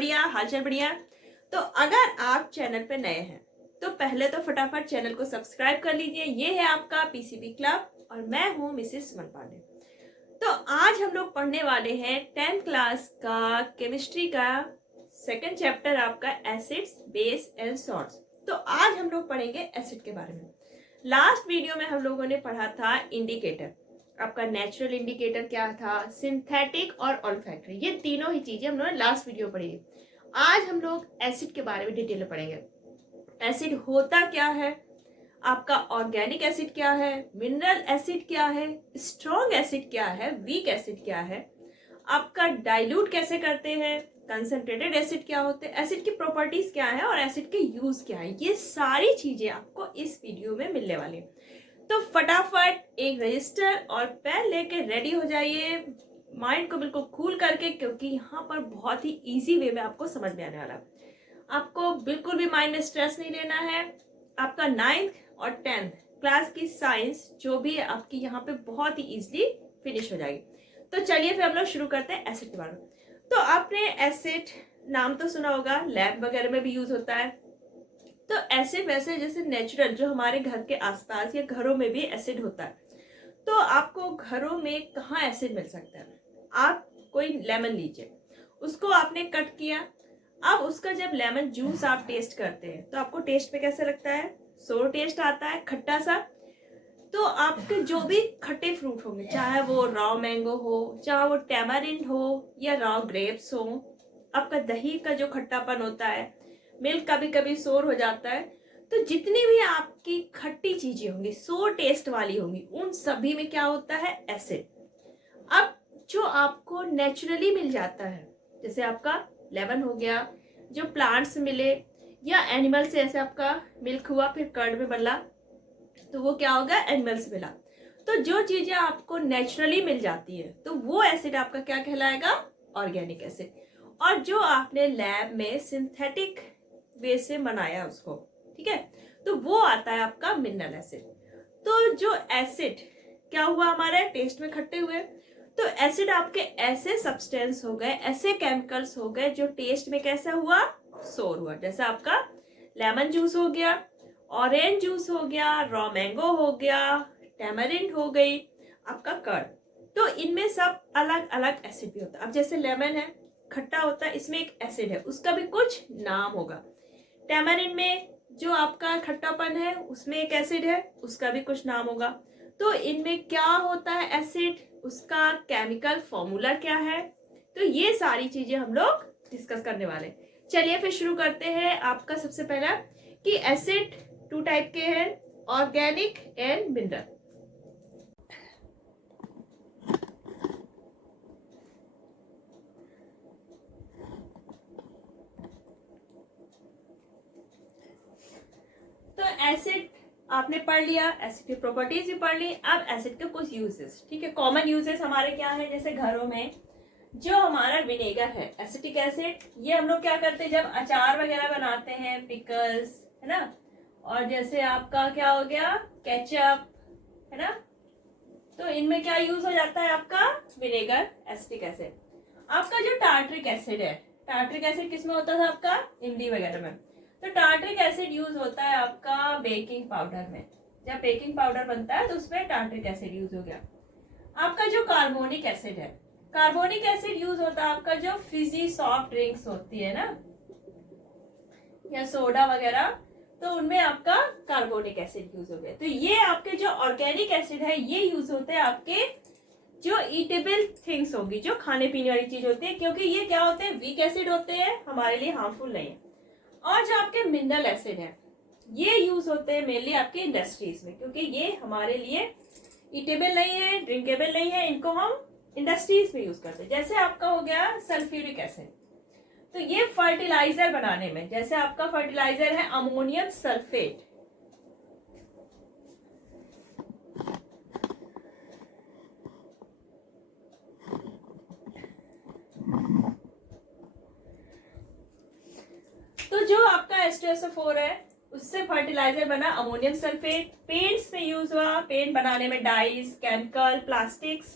बढ़िया, हालचाल बढ़िया। तो अगर आप चैनल पे नए हैं तो पहले तो फटाफट चैनल को सब्सक्राइब कर लीजिए। ये है आपका पीसीबी क्लब और मैं हूँ मिसेस सुमन पांडे। तो आज हम लोग पढ़ने वाले हैं 10th क्लास का केमिस्ट्री का सेकंड चैप्टर आपका एसिड्स, बेस एंड सॉल्ट्स। तो आज हम लोग पढ़ेंगे एसिड के बारे में। लास्ट वीडियो में हम लोगों ने पढ़ा था इंडिकेटर, आपका नेचुरल इंडिकेटर क्या था, सिंथेटिक और ऑल्फैक्टरी, ये तीनों ही चीजें हम लोगों ने लास्ट वीडियो पढ़ी है। आज हम लोग एसिड के बारे में डिटेल में पढ़ेंगे। एसिड होता क्या है, आपका ऑर्गेनिक एसिड क्या है, मिनरल एसिड क्या है, स्ट्रॉन्ग एसिड क्या है, वीक एसिड क्या है, आपका डाइल्यूट कैसे करते हैं, कंसंट्रेटेड एसिड क्या होते हैं, एसिड की प्रॉपर्टीज क्या है और एसिड के यूज क्या है, ये सारी चीजें आपको इस वीडियो में मिलने वाली है। तो फटाफट एक रजिस्टर और पेन लेके रेडी हो जाइए, माइंड को बिल्कुल कूल करके, क्योंकि यहाँ पर बहुत ही इजी वे में आपको समझ में आने वाला है। आपको बिल्कुल भी माइंड में स्ट्रेस नहीं लेना है। आपका 9th और 10th क्लास की साइंस जो भी है आपकी यहाँ पे बहुत ही इजीली फिनिश हो जाएगी। तो चलिए फिर हम लोग शुरू करते हैं एसिड के बारे में। तो आपने एसिड नाम तो सुना होगा, लैब वगैरह में भी यूज होता है। तो एसिड वैसे जैसे नेचुरल जो हमारे घर के आसपास या घरों में भी एसिड होता है, तो आपको घरों में कहाँ एसिड मिल सकता है। आप कोई लेमन लीजिए, उसको आपने कट किया, अब उसका जब लेमन जूस आप टेस्ट करते हैं तो आपको टेस्ट पे कैसे लगता है, सोर टेस्ट आता है, खट्टा सा। तो आपके जो भी खट्टे फ्रूट होंगे, चाहे वो रॉ मैंगो हो, चाहे वो टैमारिंड हो या रॉ ग्रेप्स हो, आपका दही का जो खट्टापन होता है, मिल्क कभी कभी सोर हो जाता है, तो जितनी भी आपकी खट्टी चीजें होंगी, सोर टेस्ट वाली होंगी, उन सभी में क्या होता है, एसिड। अब जो आपको नेचुरली मिल जाता है, जैसे आपका लेमन हो गया, जो प्लांट्स मिले या एनिमल से, ऐसे आपका मिल्क हुआ फिर कर्ड में बदला, तो वो क्या होगा, एनिमल से मिला। तो जो चीजें आपको नेचुरली मिल जाती है तो वो एसिड आपका क्या कहलाएगा, ऑर्गेनिक एसिड। और जो आपने लैब में सिंथेटिक वे से बनाया उसको, ठीक है, तो वो आता है आपका मिनरल एसिड। तो जो एसिड क्या हुआ, हमारे टेस्ट में खट्टे हुए, तो एसिड आपके ऐसे सब्सटेंस हो गए, ऐसे केमिकल्स हो गए जो टेस्ट में कैसा हुआ, सोर हुआ। जैसे आपका लेमन जूस हो गया, ऑरेंज जूस हो गया, रॉ मैंगो हो गया, टैमरिंड हो गई, आपका कर्ड। तो इनमें सब अलग अलग एसिड भी होता है। अब जैसे लेमन है, खट्टा होता है, इसमें एक एसिड है, उसका भी कुछ नाम होगा। टैमरिंड में जो आपका खट्टापन है उसमें एक एसिड है, उसका भी कुछ नाम होगा। तो इनमें क्या होता है एसिड, उसका केमिकल फॉर्मूला क्या है, तो ये सारी चीजें हम लोग डिस्कस करने वाले हैं। चलिए फिर शुरू करते हैं। आपका सबसे पहला कि एसिड 2 टाइप के हैं, ऑर्गेनिक एंड मिनरल। तो एसिड आपने पढ़ लिया, एसिड की प्रॉपर्टीज भी पढ़ ली। अब एसिड के कुछ यूजेस, ठीक है, कॉमन यूजेस हमारे क्या है, जैसे घरों में जो हमारा विनेगर है, एसिटिक एसिड, ये हम लोग क्या करते हैं जब अचार वगैरह बनाते हैं, पिकल्स, है ना, और जैसे आपका क्या हो गया, केचप, है ना, तो इनमें क्या यूज हो जाता है, आपका विनेगर, एसिटिक एसिड। आपका जो टार्ट्रिक एसिड है, टार्ट्रिक एसिड किसमें होता था, आपका इमली वगैरह में। तो टार्ट्रिक एसिड यूज होता है आपका बेकिंग पाउडर में, जब बेकिंग पाउडर बनता है तो उसमें टार्ट्रिक एसिड यूज हो गया। आपका जो कार्बोनिक एसिड है, कार्बोनिक एसिड यूज होता है आपका जो फिजी सॉफ्ट ड्रिंक्स होती है ना, या सोडा वगैरह, तो उनमें आपका कार्बोनिक एसिड यूज हो गया। तो ये आपके जो ऑर्गेनिक एसिड है ये यूज होते हैं आपके जो ईटेबल थिंग्स होगी, जो खाने पीने वाली चीज होती है, क्योंकि ये क्या होते हैं, वीक एसिड होते हैं, हमारे लिए हार्मफुल नहीं है। और जो आपके मिनरल एसिड है ये यूज होते हैं मेनली आपके इंडस्ट्रीज में, क्योंकि ये हमारे लिए ईटेबल नहीं है, ड्रिंकेबल नहीं है, इनको हम इंडस्ट्रीज में यूज करते हैं। जैसे आपका हो गया सल्फ्यूरिक एसिड, तो ये फर्टिलाइजर बनाने में, जैसे आपका फर्टिलाइजर है अमोनियम सल्फेट, तो जो आपका H2SO4 है उससे फर्टिलाइजर बना अमोनियम सल्फेट। पेंट्स में यूज हुआ, पेंट बनाने में dyes, chemical, plastics,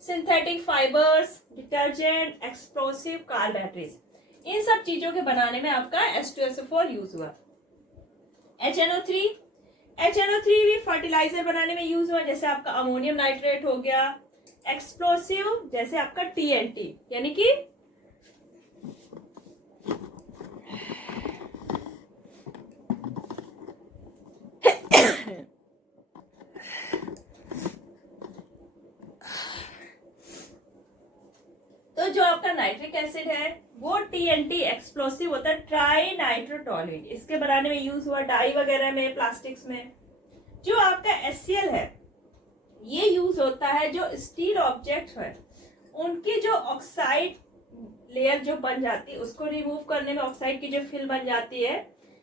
synthetic fibres, detergent, explosive, car batteries, इन सब चीजों के बनाने में आपका H2SO4 यूज हुआ। HNO3, HNO3 भी फर्टिलाइजर बनाने में यूज हुआ, जैसे आपका अमोनियम नाइट्रेट हो गया, एक्सप्लोसिव जैसे आपका TNT, यानी कि तो जो आपका नाइट्रिक एसिड है वो TNT एक्सप्लोसिव होता है, ट्राई नाइट्रोटोलेट, इसके बनाने में यूज हुआ डाई वगैरह में, प्लास्टिक्स में। जो आपका HCl है ये यूज होता है जो स्टील ऑब्जेक्ट है उनकी जो ऑक्साइड लेयर जो बन जाती है उसको रिमूव करने में, ऑक्साइड की जो फिल्म बन जाती है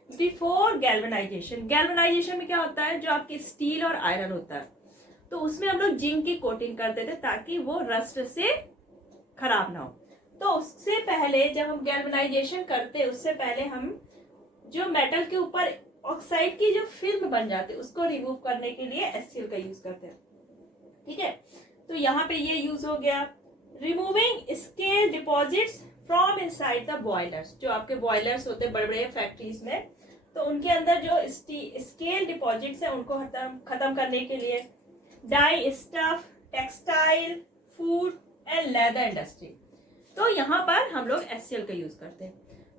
बिफोर गैल्वेनाइजेशन। गैल्वेनाइजेशन में क्या होता है, जो आपकी स्टील और आयरन होता है तो उसमें हम लोग जिंक की कोटिंग कर देते ताकि वो रस्ट से खराब ना हो। तो उससे पहले जब हम गैल्वेनाइजेशन करते उससे पहले हम जो मेटल के ऊपर ऑक्साइड की जो फिल्म बन जाती है उसको रिमूव करने के लिए HCl का यूज करते हैं। ठीक है, तो यहाँ पे ये यूज हो गया। Removing scale deposits from inside the boilers, जो आपके बॉयलर्स होते हैं बड़े बड़े फैक्ट्रीज में, तो उनके अंदर जो स्केल डिपॉजिट्स है उनको खत्म करने के लिए। Die stuff, textile, food and leather industry, तो यहाँ पर हम लोग HCl का यूज करते हैं।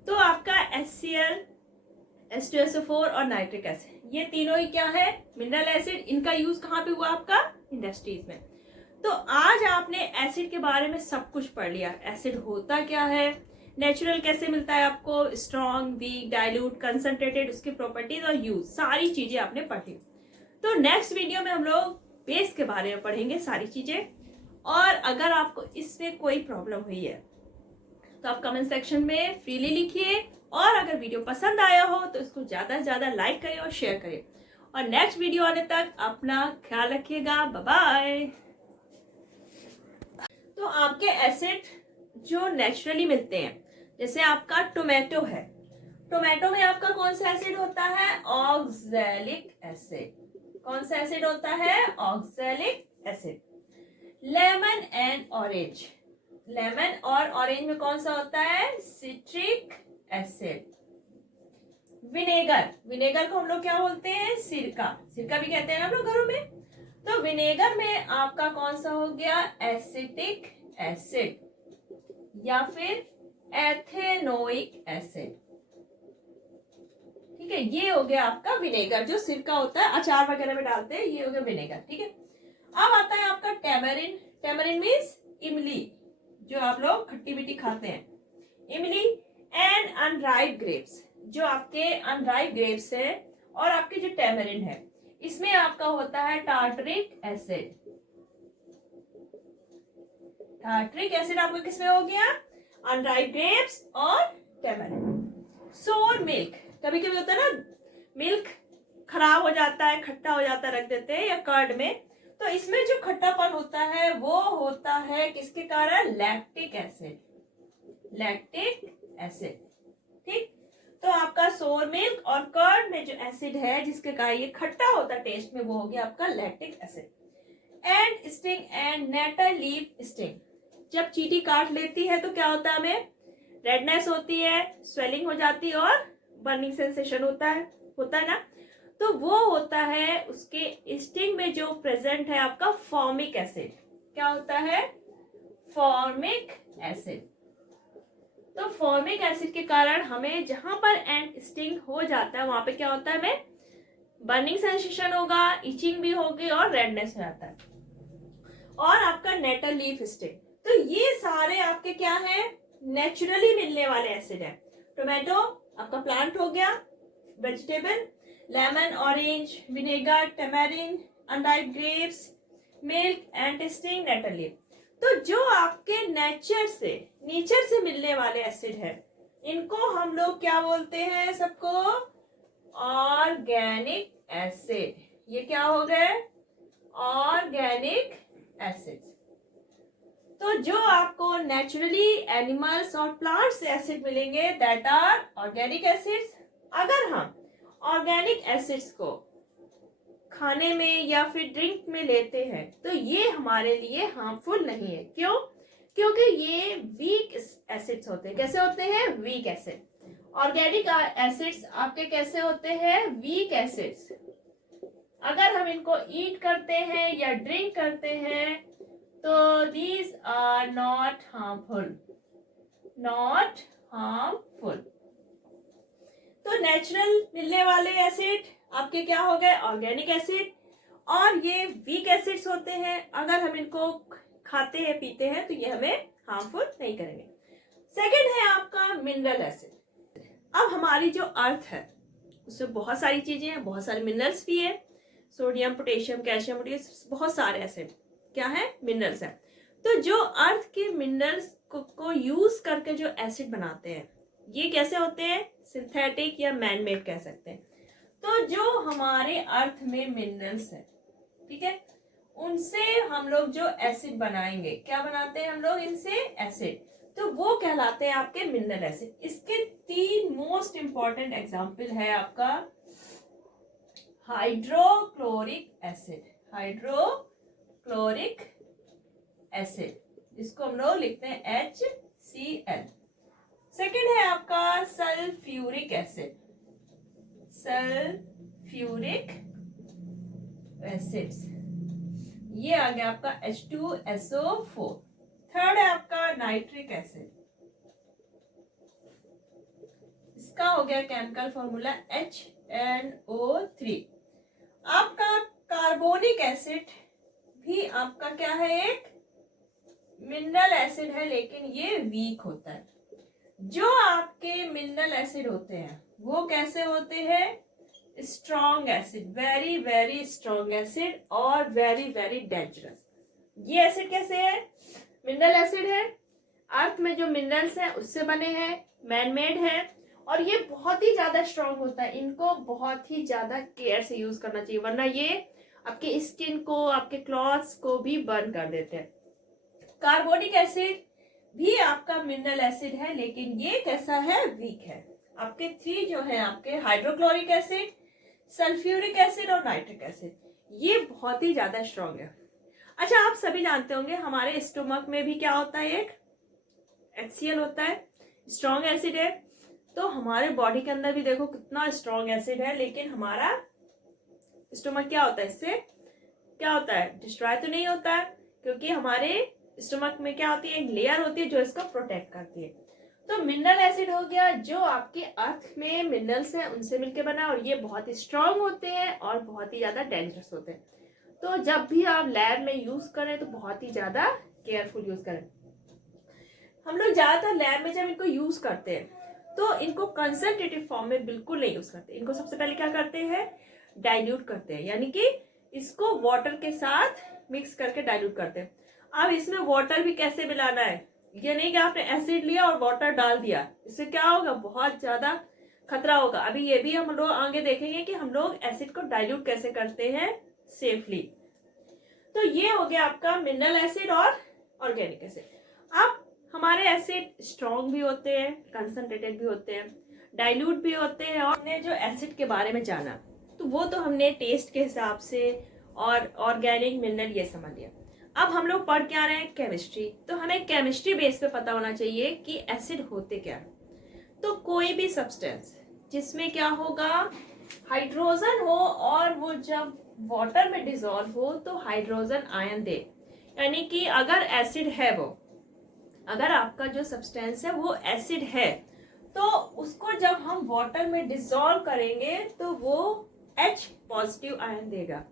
तो आपका HCl, H2SO4 और नाइट्रिक एसिड ये तीनों ही क्या है, मिनरल एसिड। इनका यूज कहाँ पे हुआ आपका, इंडस्ट्रीज में। तो आज आपने एसिड के बारे में सब कुछ पढ़ लिया, एसिड होता क्या है, नेचुरल कैसे मिलता है आपको, स्ट्रॉन्ग, वीक, डाइल्यूट, कंसंट्रेटेड, उसकी प्रॉपर्टीज और यूज, सारी चीजें आपने पढ़ी। तो नेक्स्ट वीडियो में हम लोग बेस के बारे में पढ़ेंगे सारी चीजें। और अगर आपको इसमें कोई प्रॉब्लम हुई है तो आप कमेंट सेक्शन में फ्रीली लिखिए, और अगर वीडियो पसंद आया हो तो इसको ज्यादा से ज्यादा लाइक करिए और शेयर करिए। और नेक्स्ट वीडियो आने तक अपना ख्याल रखिएगा, बाय बाय। तो आपके एसिड जो नेचुरली मिलते हैं, जैसे आपका टोमेटो है, टोमेटो में आपका कौन सा एसिड होता है, ऑक्सैलिक एसिड। कौन सा एसिड होता है, oxalic acid. Lemon and orange, lemon और ऑरेंज में कौन सा होता है, सिट्रिक एसिड। विनेगर, विनेगर को हम लोग क्या बोलते हैं, सिरका, सिरका भी कहते हैं ना हम लोग घरों में। तो विनेगर में आपका कौन सा हो गया, एसिटिक एसिड या फिर एथेनोइक एसिड। ठीक है, ये हो गया आपका विनेगर, जो सिरका होता है अचार वगैरह में डालते हैं, ये हो गया विनेगर। ठीक है, अब आता है आपका टेमरिन। टेमरिन मीन्स इमली, जो आप लोग खट्टी मीठी खाते हैं, इमली। एंड अनराइप ग्रेप्स, जो आपके अनराइप ग्रेप्स है और आपके जो टेमरिन है इसमें आपका होता है टार्टरिक एसिड। टार्टरिक एसिड आपका किसमें हो गया, अनराइप ग्रेप्स और टेमरिन। सोर मिल्क, कभी कभी होता है ना मिल्क खराब हो जाता है, खट्टा हो जाता है, रख देते हैं, या कर्ड में, तो इसमें जो खट्टापन होता है वो होता है किसके कारण, लैक्टिक एसिड, लैक्टिक एसिड। ठीक, तो आपका सोर मिल्क और कर्ड में जो एसिड है जिसके कारण ये खट्टा होता है टेस्ट में, वो हो गया आपका lactic acid. And sting and nettle leaf sting, जब चींटी काट लेती है तो क्या होता है, हमें रेडनेस होती है, स्वेलिंग हो जाती है और बर्निंग सेंसेशन होता है ना, तो वो होता है उसके स्टिंग में जो प्रेजेंट है आपका फॉर्मिक एसिड। क्या होता है, फॉर्मिक एसिड। तो फॉर्मिक एसिड के कारण हमें जहां पर एंड स्टिंग हो जाता है वहां पे क्या होता है, हमें बर्निंग सेंसेशन होगा, इचिंग भी होगी और रेडनेस हो जाता है। और आपका नेटल लीफ स्टिंग, तो ये सारे आपके क्या है, नेचुरली मिलने वाले एसिड है। टोमेटो आपका प्लांट हो गया, vegetable, lemon, orange, vinegar, tamarind, unripe grapes, milk and sting, nettle leaf. तो जो आपके नेचर से मिलने वाले एसिड है इनको हम लोग क्या बोलते हैं, सबको ऑर्गेनिक एसिड। ये क्या हो गए, ऑर्गेनिक एसिड। तो जो आपको नेचुरली एनिमल्स और प्लांट्स से एसिड मिलेंगे दैट आर ऑर्गेनिक एसिड्स। अगर हम ऑर्गेनिक एसिड्स को खाने में या फिर ड्रिंक में लेते हैं तो ये हमारे लिए हार्मफुल नहीं है। क्यों, क्योंकि ये वीक एसिड्स होते हैं। कैसे होते हैं? Weak acid. ऑर्गेनिक एसिड्स आपके कैसे होते हैं? Weak acids. अगर हम इनको ईट करते हैं या ड्रिंक करते हैं तो these are not harmful, not harmful. तो नेचुरल मिलने वाले एसिड आपके क्या हो गए? Organic acid. और ये वीक एसिड्स होते हैं, अगर हम इनको खाते हैं पीते हैं तो ये हमें हार्मफुल नहीं करेंगे। सेकंड है आपका मिनरल एसिड। अब हमारी जो अर्थ है उसमें बहुत सारी चीजें हैं, बहुत सारे मिनरल्स भी है, सोडियम, पोटेशियम, कैल्शियम, बहुत सारे एसिड क्या है? मिनरल्स है। तो जो अर्थ के मिनरल्स को यूज करके जो एसिड बनाते हैं ये कैसे होते हैं? सिंथेटिक या मैन मेड कह सकते हैं। तो जो हमारे अर्थ में मिनरल्स है, ठीक है, उनसे हम लोग जो एसिड बनाएंगे, क्या बनाते हैं हम लोग इनसे? एसिड। तो वो कहलाते हैं आपके मिनरल एसिड। इसके 3 मोस्ट इंपॉर्टेंट एग्जाम्पल है आपका हाइड्रोक्लोरिक एसिड, हाइड्रोक्लोरिक एसिड, इसको हम लोग लिखते हैं HCl। सेकेंड है आपका सल्फ्यूरिक एसिड, सल्फ्यूरिक एसिड्स, ये आ गया आपका H2SO4। थर्ड है आपका नाइट्रिक एसिड, इसका हो गया केमिकल फॉर्मूला HNO3। आपका कार्बोनिक एसिड भी आपका क्या है? एक मिनरल एसिड है, लेकिन ये वीक होता है। जो आपके मिनरल एसिड होते हैं वो कैसे होते हैं? Strong acid, very very strong acid और वेरी वेरी डेंजरस। ये एसिड कैसे है? मिनरल एसिड है, अर्थ में जो मिनरल्स हैं उससे बने हैं, मैन मेड है, और ये बहुत ही ज्यादा स्ट्रॉन्ग होता है। इनको बहुत ही ज्यादा केयर से यूज करना चाहिए, वरना ये आपके स्किन को, आपके क्लॉथ्स को भी बर्न कर देते हैं। कार्बोनिक एसिड भी आपका मिनरल एसिड है, लेकिन ये कैसा है? वीक है। आपके 3 जो है आपके हाइड्रोक्लोरिक एसिड, सल्फ्यूरिक एसिड और नाइट्रिक एसिड, ये बहुत ही ज्यादा स्ट्रॉन्ग है। अच्छा, आप सभी जानते होंगे हमारे स्टोमक में भी क्या होता है? एक HCl होता है, स्ट्रॉन्ग एसिड है। तो हमारे बॉडी के अंदर भी देखो कितना स्ट्रॉन्ग एसिड है, लेकिन हमारा स्टोमक क्या होता है? इससे क्या होता है? डिस्ट्रॉय तो नहीं होता है, क्योंकि हमारे स्टोमक में क्या होती है? एक लेयर होती है जो इसको प्रोटेक्ट करती है। तो मिनरल एसिड हो गया जो आपके अर्थ में मिनरल्स हैं उनसे मिलकर बना, और ये बहुत ही स्ट्रॉन्ग होते हैं और बहुत ही ज्यादा डेंजरस होते हैं। तो जब भी आप लैब में यूज करें तो बहुत ही ज्यादा केयरफुल यूज करें। हम लोग ज्यादातर लैब में जब इनको यूज करते हैं तो इनको कंसंट्रेटेड फॉर्म में बिल्कुल नहीं यूज करते। इनको सबसे पहले क्या करते हैं? डाइल्यूट करते हैं, यानी कि इसको वाटर के साथ मिक्स करके डाइल्यूट करते हैं। अब इसमें वाटर भी कैसे मिलाना है? ये नहीं कि आपने एसिड लिया और वाटर डाल दिया, इससे क्या होगा? बहुत ज्यादा खतरा होगा। अभी ये भी हम लोग आगे देखेंगे कि हम लोग एसिड को डाइल्यूट कैसे करते हैं सेफली। तो ये हो गया आपका मिनरल एसिड और ऑर्गेनिक एसिड। अब हमारे एसिड स्ट्रॉन्ग भी होते हैं, कंसंट्रेटेड भी होते हैं, डाइल्यूट भी होते हैं। और हमने जो एसिड के बारे में जाना तो वो तो हमने टेस्ट के हिसाब से और ऑर्गेनिक, मिनरल ये समझ लिया। अब हम लोग पढ़ क्या रहे हैं? केमिस्ट्री। तो हमें केमिस्ट्री बेस पे पता होना चाहिए कि एसिड होते क्या है। तो कोई भी सब्सटेंस जिसमें क्या होगा? हाइड्रोजन हो, और वो जब वाटर में डिसॉल्व हो तो हाइड्रोजन आयन दे, यानी कि अगर एसिड है वो, अगर आपका जो सब्सटेंस है वो एसिड है तो उसको जब हम वाटर में डिसॉल्व करेंगे तो वो H पॉजिटिव आयन देगा।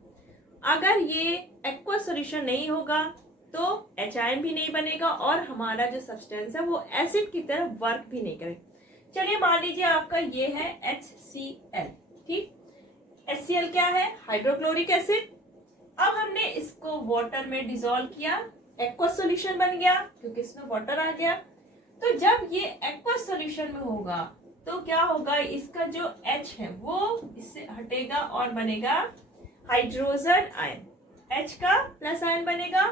अगर ये एक्वस सॉल्यूशन नहीं होगा तो H आयन भी नहीं बनेगा और हमारा जो सब्सटेंस है वो एसिड की तरह वर्क भी नहीं करेगा। चलिए मान लीजिए आपका ये है HCl, ठीक। HCl क्या है? Hydrochloric acid. अब हमने इसको वाटर में डिसॉल्व किया, एक्वस सॉल्यूशन बन गया क्योंकि इसमें वाटर आ गया। तो जब ये एक्वस सॉल्यूशन में होगा तो क्या होगा? इसका जो H है वो इससे हटेगा और बनेगा हाइड्रोजन आयन, H का प्लस आयन बनेगा,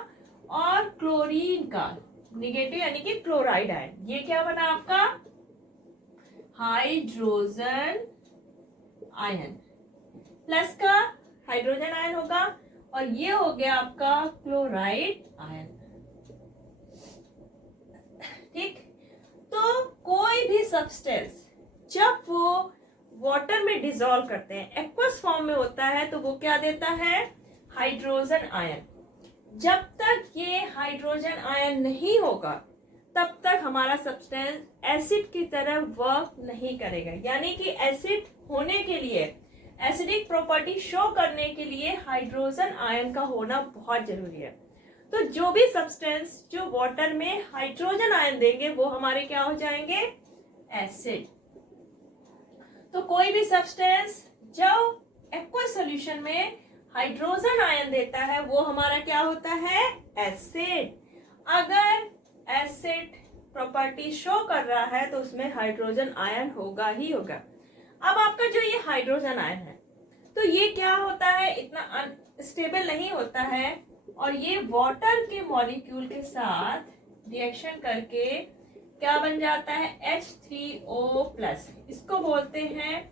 और क्लोरीन का निगेटिव यानी कि क्लोराइड आयन। ये क्या बना आपका? हाइड्रोजन आयन, प्लस का हाइड्रोजन आयन होगा, और ये हो गया आपका क्लोराइड आयन। कोई भी सब्सटेंस जब वो वाटर में डिसॉल्व करते हैं, एक्वस फॉर्म में होता है, तो वो क्या देता है? Hydrogen ion. जब तक ये हाइड्रोजन आयन नहीं होगा तब तक हमारा सब्सटेंस एसिड की तरह वर्क नहीं करेगा। यानी कि एसिड होने के लिए, एसिडिक प्रॉपर्टी शो करने के लिए हाइड्रोजन आयन का होना बहुत जरूरी है। तो जो भी सब्सटेंस जो वाटर में हाइड्रोजन आयन देंगे वो हमारे क्या हो जाएंगे? एसिड। तो कोई भी सब्सटेंस जो एक्वस सॉल्यूशन में हाइड्रोजन आयन देता है वो हमारा क्या होता है? एसिड। अगर एसिड प्रॉपर्टी शो कर रहा है तो उसमें हाइड्रोजन आयन होगा ही होगा। अब आपका जो ये हाइड्रोजन आयन है तो ये क्या होता है? इतना अनस्टेबल नहीं होता है और ये वाटर के मॉलिक्यूल के साथ रिएक्शन करके क्या बन जाता है? H3O+। इसको बोलते हैं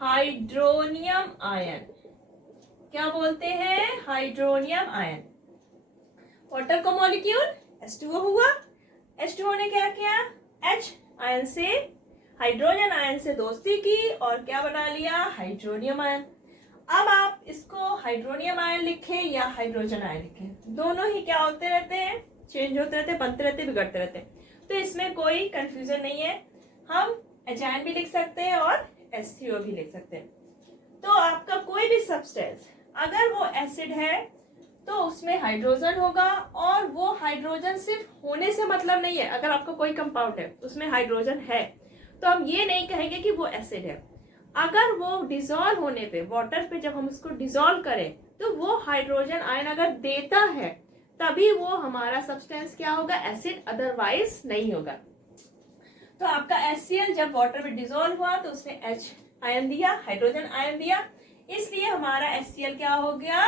हाइड्रोनियम आयन। क्या बोलते हैं? Hydronium ion. वाटर का मॉलिक्यूल H2O हुआ, H2O ने क्या किया? H आयन से, हाइड्रोजन आयन से दोस्ती की और क्या बना लिया? Hydronium ion. अब आप इसको हाइड्रोनियम आयन लिखें या हाइड्रोजन आयन लिखें, दोनों ही क्या होते रहते हैं? चेंज होते रहते, बनते रहते, बिगड़ते रहते हैं। तो इसमें कोई कंफ्यूजन नहीं है। हम H आयन भी लिख सकते हैं और H3O भी लिख सकते हैं। तो आपका कोई भी सब्सटेंस अगर वो एसिड है तो उसमें हाइड्रोजन होगा, और वो हाइड्रोजन सिर्फ होने से मतलब नहीं है। अगर आपका कोई कंपाउंड है उसमें हाइड्रोजन है तो हम ये नहीं कहेंगे कि वो एसिड है। अगर वो डिसॉल्व होने पे, वाटर पे जब हम उसको डिसॉल्व करें तो वो हाइड्रोजन आयन अगर देता है तभी वो हमारा सब्सटेंस क्या होगा? एसिड, अदरवाइज नहीं होगा। तो आपका HCl जब वाटर में डिसॉल्व हुआ तो उसने H आयन दिया, हाइड्रोजन आयन दिया, इसलिए हमारा HCl क्या हो गया?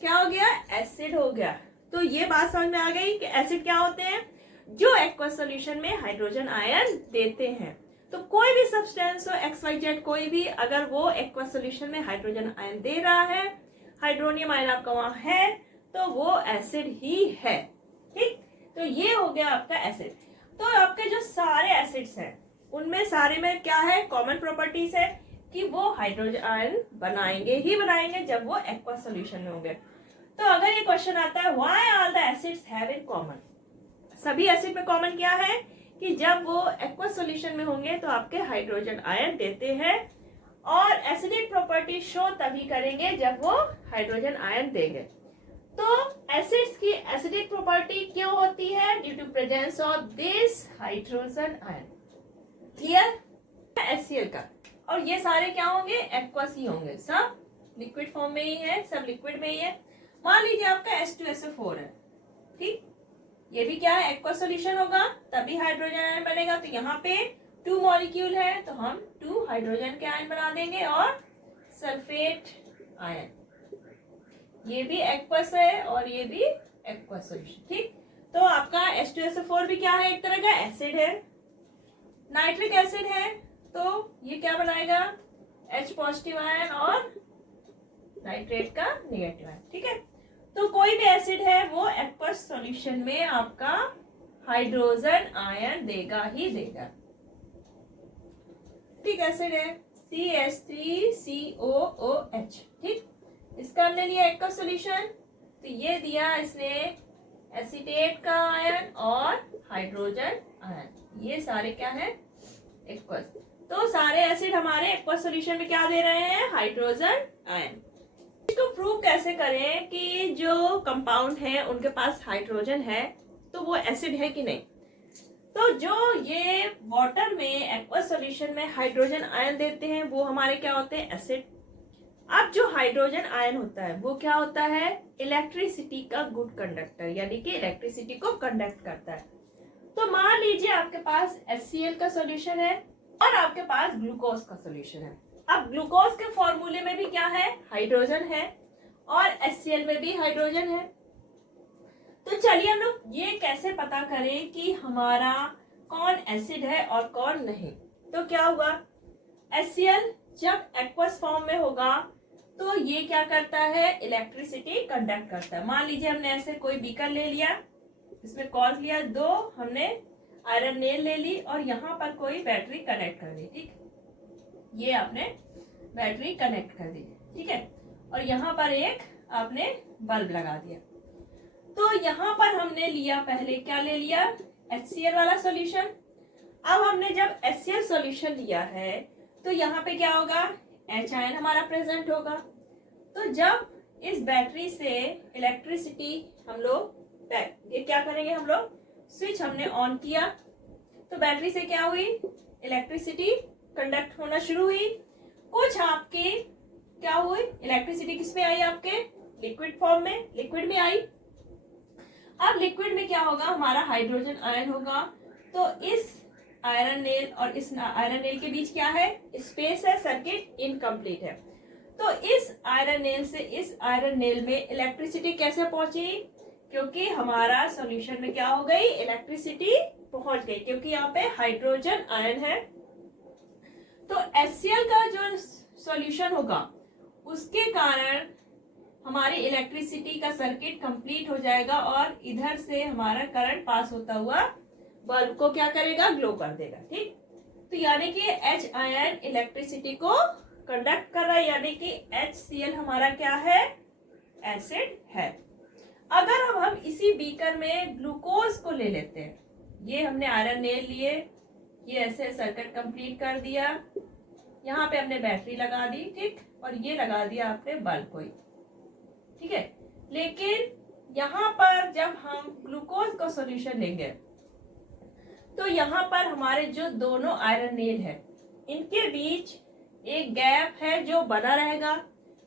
क्या हो गया? एसिड हो गया। तो ये बात समझ में आ गई कि एसिड क्या होते हैं? जो एक्वस सॉल्यूशन में हाइड्रोजन आयन देते हैं। तो कोई भी सब्सटेंस हो XYZ कोई भी, अगर वो एक्वस सॉल्यूशन में हाइड्रोजन आयन दे रहा है, हाइड्रोनियम आयन आपका वहां है, तो वो एसिड ही है। ठीक, तो ये हो गया आपका एसिड। तो आपके जो सारे एसिड्स हैं उनमें सारे में क्या है? कॉमन प्रॉपर्टीज है कि वो हाइड्रोजन आयन बनाएंगे ही बनाएंगे जब वो एक्वस सॉल्यूशन में होंगे। तो अगर ये क्वेश्चन आता है why all the acids have in common, सभी एसिड में कॉमन क्या है कि जब वो एक्वस सॉल्यूशन में होंगे तो आपके हाइड्रोजन आयन देते हैं, और एसिडिक प्रॉपर्टी शो तभी करेंगे जब वो हाइड्रोजन आयन देंगे। तो एसिड्स की एसिडिक प्रॉपर्टी क्यों होती है? Due to presence of this hydrogen ion. Clear? HCl का, और ये सारे क्या होंगे? एक्वस ही होंगे, सब लिक्विड फॉर्म में ही है, सब लिक्विड में ही है। मान लीजिए आपका H2SO4 है, ठीक, ये भी क्या है? एक्वस सॉल्यूशन होगा तभी हाइड्रोजन आयन बनेगा। तो यहाँ पे 2 मॉलिक्यूल है तो हम 2 हाइड्रोजन के आयन बना देंगे, और सल्फेट आयन, ये भी एक्वस है और ये भी एक्वस सॉल्यूशन। ठीक, तो आपका H2SO4 भी क्या है? एक तरह का एसिड है, नाइट्रिक एसिड है, तो ये क्या बनाएगा? H पॉजिटिव आयन और नाइट्रेट का नेगेटिव आयन। ठीक है, तो कोई भी एसिड है वो एक्वस सॉल्यूशन में आपका हाइड्रोजन आयन देगा ही देगा। ठीक, एसिड है CH3COOH। ठीक, इसका हमने लिया एक्वस सॉल्यूशन, तो ये दिया इसने एसीटेट का आयन और हाइड्रोजन आयन, ये सारे क्या है? एक्वस। तो सारे एसिड हमारे एक्वस सॉल्यूशन में क्या दे रहे हैं? Hydrogen ion. इसको प्रूव कैसे करें कि जो कंपाउंड है उनके पास हाइड्रोजन है तो वो एसिड है कि नहीं? तो जो ये वाटर में एक्वस सॉल्यूशन में हाइड्रोजन आयन देते हैं वो हमारे क्या होते हैं? एसिड। अब जो हाइड्रोजन आयन होता है वो क्या होता है? इलेक्ट्रिसिटी का गुड कंडक्टर, यानी कि इलेक्ट्रिसिटी को कंडक्ट करता है। तो मान लीजिए आपके पास HCl का सॉल्यूशन है और आपके पास ग्लूकोज का सॉल्यूशन है। अब ग्लूकोज के फॉर्मूले में भी क्या है? हाइड्रोजन है, और HCl में भी हाइड्रोजन है। तो चलिए हम लोग ये कैसे पता करें कि हमारा कौन एसिड है और कौन नहीं? तो क्या हुआ? HCl जब एक्वस फॉर्म में होगा तो ये क्या करता है? इलेक्ट्रिसिटी कंडक्ट करता है। मान लीजिए हमने ऐसे कोई बीकर ले लिया, इसमें कॉर्क लिया 2, हमने आयरन नेल ले ली और यहाँ पर कोई बैटरी कनेक्ट कर दी। ठीक, ये आपने बैटरी कनेक्ट कर दी। ठीक है, और यहाँ पर एक आपने बल्ब लगा दिया। तो यहाँ पर हमने लिया, पहले क्या ले लिया, HCl वाला सॉल्यूशन। अब हमने जब HCl सॉल्यूशन लिया है तो यहाँ पे क्या होगा, H आयन हमारा प्रेजेंट होगा। तो जब इस बैटरी से इलेक्ट्रिसिटी हम लोग ये क्या करेंगे, हम लोग स्विच हमने ऑन किया तो बैटरी से क्या हुई, इलेक्ट्रिसिटी कंडक्ट होना शुरू हुई। कुछ आपके क्या हुई, इलेक्ट्रिसिटी किस में आई, आपके लिक्विड फॉर्म में, लिक्विड में आई। अब लिक्विड में क्या होगा, हमारा हाइड्रोजन आयन होगा। तो इस आयरन नेल और इस आयरन नेल के बीच क्या है, स्पेस है, सर्किट इनकम्प्लीट है। तो इस आयरन नेल से इस आयरन नेल में इलेक्ट्रिसिटी कैसे पहुंची, क्योंकि हमारा सॉल्यूशन में क्या हो गई, इलेक्ट्रिसिटी पहुंच गई, क्योंकि यहाँ पे हाइड्रोजन आयन है। तो HCl का जो सॉल्यूशन होगा उसके कारण हमारी इलेक्ट्रिसिटी का सर्किट कंप्लीट हो जाएगा और इधर से हमारा करंट पास होता हुआ बल्ब को क्या करेगा, ग्लो कर देगा। ठीक, तो यानी कि H आयन इलेक्ट्रिसिटी को कंडक्ट कर रहा है, यानी कि HCl हमारा क्या है, एसिड है। अगर हम इसी बीकर में ग्लूकोज को ले लेते हैं, ये हमने आयरन नेल लिए, ये ऐसे सर्किट कंप्लीट कर दिया, यहाँ पे हमने बैटरी लगा दी। ठीक, और ये लगा दिया आपने बल्ब को। ठीक है, लेकिन यहाँ पर जब हम ग्लूकोज का सॉल्यूशन लेंगे तो यहाँ पर हमारे जो दोनों आयरन नेल है इनके बीच एक गैप है जो बना रहेगा,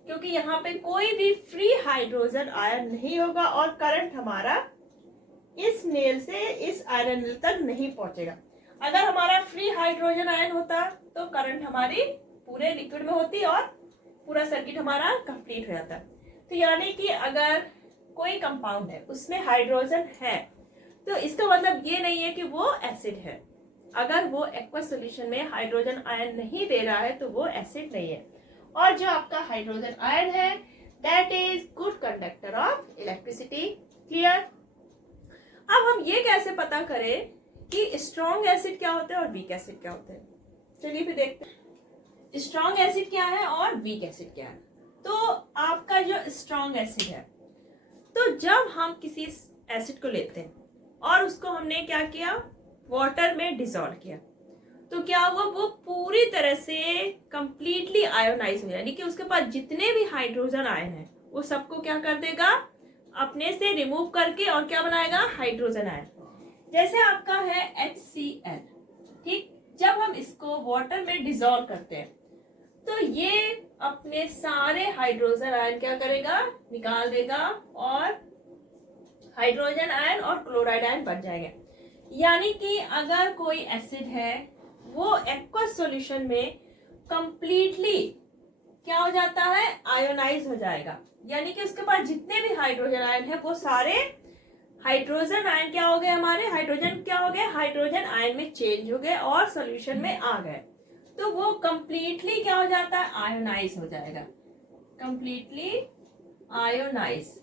क्योंकि यहाँ पे कोई भी फ्री हाइड्रोजन आयन नहीं होगा और करंट हमारा इस नेल से इस आयरन नेल तक नहीं पहुंचेगा। अगर हमारा फ्री हाइड्रोजन आयन होता तो करंट हमारी पूरे लिक्विड में होती और पूरा सर्किट हमारा कंप्लीट हो जाता। तो यानी कि अगर कोई कंपाउंड है उसमें हाइड्रोजन है तो इसका मतलब ये नहीं है कि वो एसिड है। अगर वो एक्वस सॉल्यूशन में हाइड्रोजन आयन नहीं दे रहा है तो वो एसिड नहीं है। और जो आपका हाइड्रोजन आयन है that is good conductor of electricity. Clear. अब हम ये कैसे पता करें कि स्ट्रॉन्ग एसिड क्या होते हैं और वीक एसिड क्या होते हैं, चलिए फिर देखते हैं स्ट्रॉन्ग एसिड क्या है और वीक एसिड क्या है। तो आपका जो स्ट्रॉन्ग एसिड है, तो जब हम किसी एसिड को लेते हैं और उसको हमने क्या किया, वाटर में डिसॉल्व किया, तो क्या हुआ, वो पूरी तरह से कंप्लीटली आयोनाइज हो जाए, यानी कि उसके पास जितने भी हाइड्रोजन आयन है वो सबको क्या कर देगा, अपने से रिमूव करके और क्या बनाएगा, हाइड्रोजन आयन। जैसे आपका है HCl। ठीक, जब हम इसको वाटर में डिसॉल्व करते हैं तो ये अपने सारे हाइड्रोजन आयन क्या करेगा, निकाल देगा और हाइड्रोजन आयन और क्लोराइड आयन बन जाएंगे। यानी कि अगर कोई एसिड है वो एक्वस सॉल्यूशन में कंप्लीटली क्या हो जाता है, आयोनाइज हो जाएगा, यानी कि उसके पास जितने भी हाइड्रोजन आयन है वो सारे हाइड्रोजन आयन क्या हो गए, हमारे हाइड्रोजन क्या हो गए, हाइड्रोजन आयन में चेंज हो गए और सॉल्यूशन में आ गए। तो वो कंप्लीटली क्या हो जाता है, आयोनाइज हो जाएगा, कंप्लीटली आयोनाइज।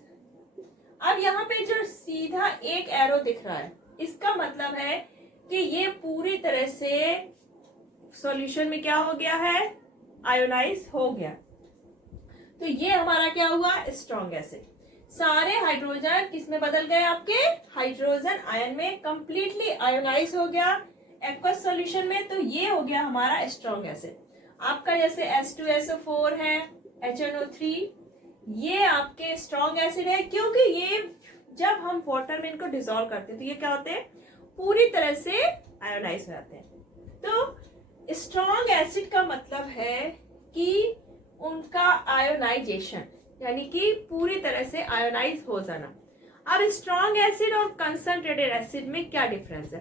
अब यहाँ पे जो सीधा एक एरो दिख रहा है इसका मतलब है कि ये पूरी तरह से सॉल्यूशन में क्या हो गया है, आयोनाइज हो गया। तो ये हमारा क्या हुआ, स्ट्रॉन्ग एसिड। सारे हाइड्रोजन किस में बदल गए, आपके हाइड्रोजन आयन में, कंप्लीटली आयोनाइज हो गया एक्वस सॉल्यूशन में। तो ये हो गया हमारा स्ट्रॉन्ग एसिड। आपका जैसे H2SO4 है, HNO3, ये आपके स्ट्रॉन्ग एसिड है, क्योंकि ये जब हम वाटर में इनको डिसॉल्व करते हैं तो ये क्या होते हैं, पूरी तरह से आयोनाइज हो जाते हैं। तो स्ट्रॉन्ग एसिड का मतलब है कि उनका आयोनाइजेशन, यानी कि पूरी तरह से आयोनाइज हो जाना। अब स्ट्रॉन्ग एसिड और कंसंट्रेटेड एसिड में क्या डिफरेंस है,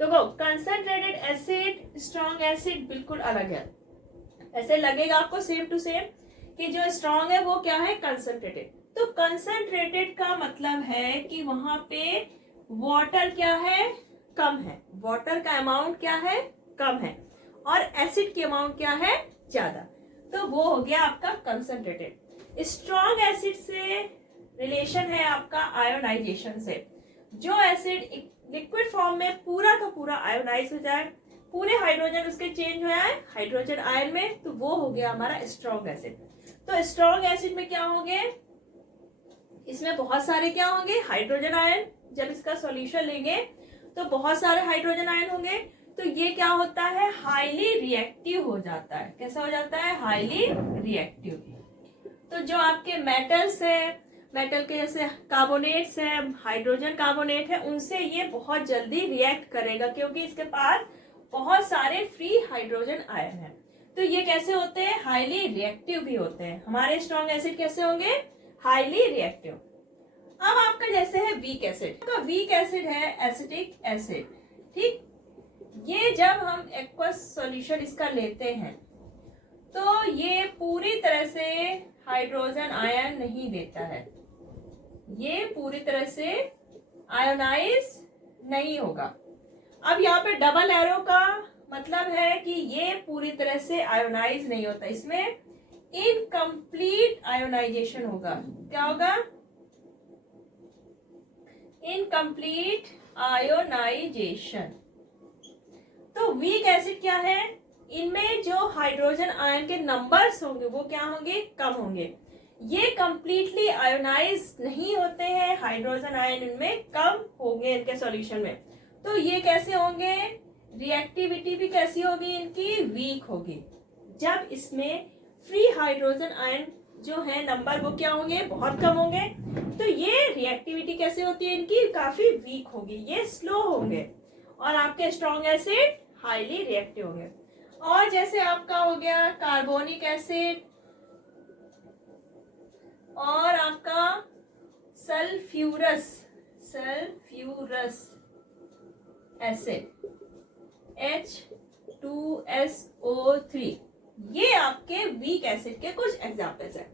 देखो कंसंट्रेटेड एसिड स्ट्रॉन्ग एसिड बिल्कुल अलग है। ऐसे लगेगा आपको सेम टू सेम कि जो स्ट्रॉन्ग है वो क्या है, कंसंट्रेटेड। तो कंसंट्रेटेड का मतलब है कि वहां पे वाटर क्या है, कम है, वाटर का अमाउंट क्या है, कम है, और एसिड की अमाउंट क्या है, ज्यादा। तो वो हो गया आपका कंसंट्रेटेड। स्ट्रॉन्ग एसिड से रिलेशन है आपका आयोनाइजेशन से। जो एसिड लिक्विड फॉर्म में पूरा का पूरा आयोनाइज हो जाए, पूरे हाइड्रोजन उसके चेंज हो जाए हाइड्रोजन आयन में, तो वो हो गया हमारा स्ट्रॉन्ग एसिड। तो स्ट्रॉन्ग एसिड में क्या होंगे, इसमें बहुत सारे क्या होंगे, हाइड्रोजन आयन। जब इसका सॉल्यूशन लेंगे तो बहुत सारे हाइड्रोजन आयन होंगे, तो ये क्या होता है, हाईली रिएक्टिव हो जाता है। कैसा हो जाता है, हाईली रिएक्टिव। तो जो आपके मेटल्स है, मेटल के जैसे कार्बोनेट्स है, हाइड्रोजन कार्बोनेट है, उनसे ये बहुत जल्दी रिएक्ट करेगा, क्योंकि इसके पास बहुत सारे फ्री हाइड्रोजन आयन है। तो ये कैसे होते हैं, हाईली रिएक्टिव भी होते हैं। हमारे स्ट्रॉन्ग एसिड कैसे होंगे, हाईली रिएक्टिव। अब आपका जैसे है वीक एसिड, आपका वीक एसिड है एसिटिक एसिड, ठीक। ये जब हम एक्वस सॉल्यूशन इसका लेते हैं तो ये पूरी तरह से हाइड्रोजन आयन नहीं देता है, ये पूरी तरह से आयोनाइज नहीं होगा। अब यहाँ पे डबल एरो का मतलब है कि ये पूरी तरह से आयोनाइज नहीं होता, इसमें इनकम्प्लीट आयोनाइजेशन होगा। क्या होगा, इनकम्प्लीट आयोनाइजेशन। तो वीक एसिड क्या है, इनमें जो हाइड्रोजन आयन के नंबर्स होंगे वो क्या होंगे, कम होंगे। ये कंप्लीटली आयोनाइज नहीं होते हैं, हाइड्रोजन आयन इनमें कम होंगे इनके सॉल्यूशन में। तो ये कैसे होंगे, रिएक्टिविटी भी कैसी होगी इनकी, वीक होगी। जब इसमें फ्री हाइड्रोजन आयन जो है नंबर वो क्या होंगे, बहुत कम होंगे, तो ये रिएक्टिविटी कैसे होती है इनकी, काफी वीक होगी, ये स्लो होंगे। और आपके स्ट्रॉन्ग एसिड हाईली रिएक्टिव होंगे। और जैसे आपका हो गया कार्बोनिक एसिड और आपका सल्फ्यूरस एसिड H2SO3, ये आपके वीक एसिड के कुछ एग्जांपल्स हैं।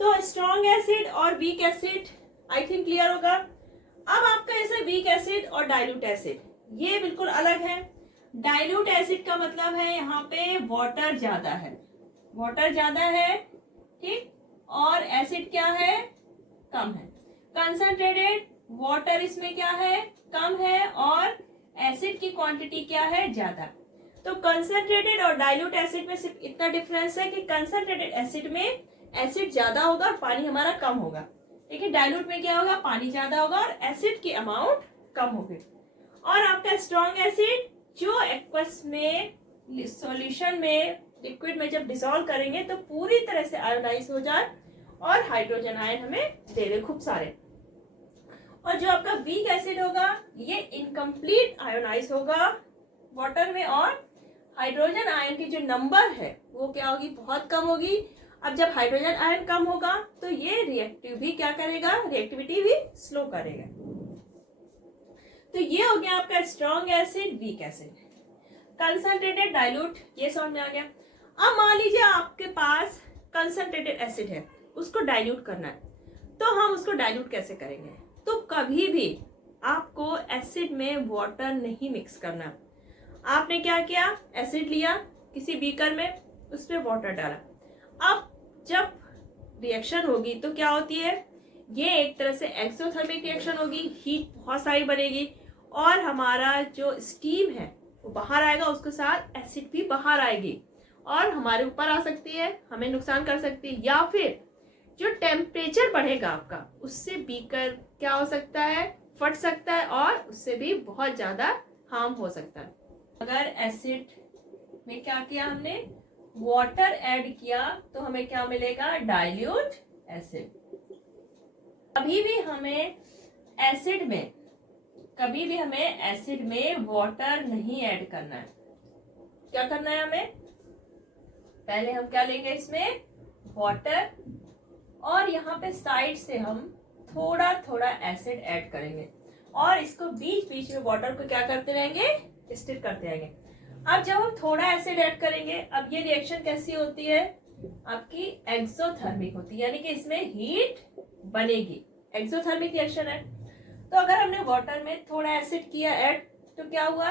तो स्ट्रॉन्ग एसिड और weak acid I think clear होगा। अब आपका ऐसे वीक एसिड और डाइल्यूट एसिड, ये बिल्कुल अलग है। डाइल्यूट एसिड का मतलब है यहाँ पे वाटर ज्यादा है, वाटर ज्यादा है, ठीक, और एसिड क्या है, कम है। कंसंट्रेटेड वाटर इसमें क्या है, कम है, और एसिड की क्वांटिटी क्या है, ज्यादा। तो कंसंट्रेटेड और डाइल्यूट एसिड में सिर्फ इतना डिफरेंस है कि कंसंट्रेटेड एसिड में एसिड ज्यादा होगा और पानी हमारा कम होगा, लेकिन डाइल्यूट में क्या होगा, पानी ज्यादा होगा और एसिड की अमाउंट कम होगी। और आपका स्ट्रॉन्ग एसिड जो एक्वस में सॉल्यूशन में लिक्विड में जब डिसॉल्व करेंगे तो पूरी तरह से आयोनाइज हो जाए और हाइड्रोजन आयन हमें दे दे खूब सारे। और जो आपका वीक एसिड होगा ये इनकम्प्लीट आयोनाइज होगा वाटर में, और हाइड्रोजन आयन की जो नंबर है वो क्या होगी, बहुत कम होगी। अब जब हाइड्रोजन आयन कम होगा तो ये रिएक्टिव भी क्या करेगा, रिएक्टिविटी भी स्लो करेगा। तो ये हो गया आपका strong acid, weak acid, concentrated, dilute, ये समझ में आ गया। अब मान लीजिए आपके पास कंसंट्रेटेड एसिड है, उसको डाइल्यूट करना है, तो हम उसको डाइल्यूट कैसे करेंगे। तो कभी भी आपको एसिड में वाटर नहीं मिक्स करना। आपने क्या किया, एसिड लिया किसी बीकर में, उस पर वाटर डाला। अब जब रिएक्शन होगी तो क्या होती है, ये एक तरह से एक्सोथर्मिक रिएक्शन होगी, हीट बहुत सारी बनेगी और हमारा जो स्टीम है वो बाहर आएगा, उसके साथ एसिड भी बाहर आएगी और हमारे ऊपर आ सकती है, हमें नुकसान कर सकती है। या फिर जो टेम्परेचर बढ़ेगा आपका, उससे बीकर क्या हो सकता है, फट सकता है और उससे भी बहुत ज्यादा हार्म हो सकता है। अगर एसिड में क्या किया हमने, वाटर ऐड किया, तो हमें क्या मिलेगा, डाइल्यूट एसिड। कभी भी हमें एसिड में वाटर नहीं ऐड करना है। क्या करना है हमें, पहले हम क्या लेंगे, इसमें वाटर, और यहाँ पे साइड से हम थोड़ा थोड़ा एसिड ऐड करेंगे और इसको बीच बीच में वाटर को क्या करते रहेंगे, स्टिर करते रहेंगे। अब जब हम थोड़ा एसिड ऐड करेंगे, अब ये रिएक्शन कैसी होती है, आपकी एक्सोथर्मिक होती है, यानी कि इसमें हीट बनेगी, एक्सोथर्मिक रिएक्शन है। तो अगर हमने वाटर में थोड़ा एसिड किया ऐड, तो क्या हुआ,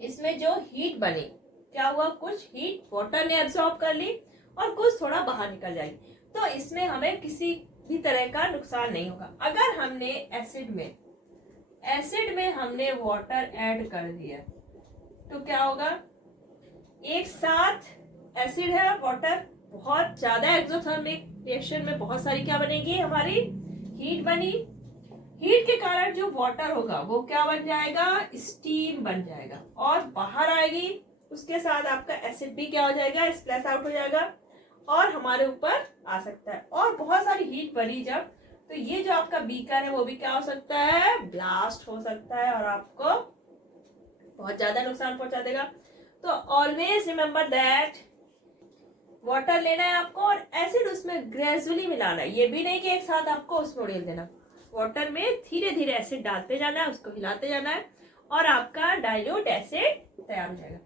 इसमें जो हीट बनी, क्या हुआ, कुछ हीट वाटर ने एब्सॉर्ब कर ली और कुछ थोड़ा बाहर निकल जाएगी। तो इसमें हमें किसी भी तरह का नुकसान नहीं होगा। अगर हमने एसिड में हमने वाटर ऐड कर दिया तो क्या होगा, एक साथ एसिड है और वाटर, बहुत ज्यादा एक्सोथर्मिक रिएक्शन में बहुत सारी क्या बनेगी, हमारी हीट बनी। हीट के कारण जो वाटर होगा वो क्या बन जाएगा, स्टीम बन जाएगा और बाहर आएगी। उसके साथ आपका एसिड भी क्या हो जाएगा, स्प्लैश आउट हो जाएगा और हमारे ऊपर आ सकता है। और बहुत सारी हीट बनी जब, तो ये जो आपका बीकर है वो भी क्या हो सकता है, ब्लास्ट हो सकता है और आपको बहुत ज्यादा नुकसान पहुंचा देगा। तो ऑलवेज रिमेंबर दैट वाटर लेना है आपको और एसिड उसमें ग्रेजुअली मिलाना है। ये भी नहीं कि एक साथ आपको उसमें उड़ेल देना। वाटर में धीरे धीरे एसिड डालते जाना है, उसको हिलाते जाना है और आपका डाइल्यूट एसिड तैयार हो जाएगा।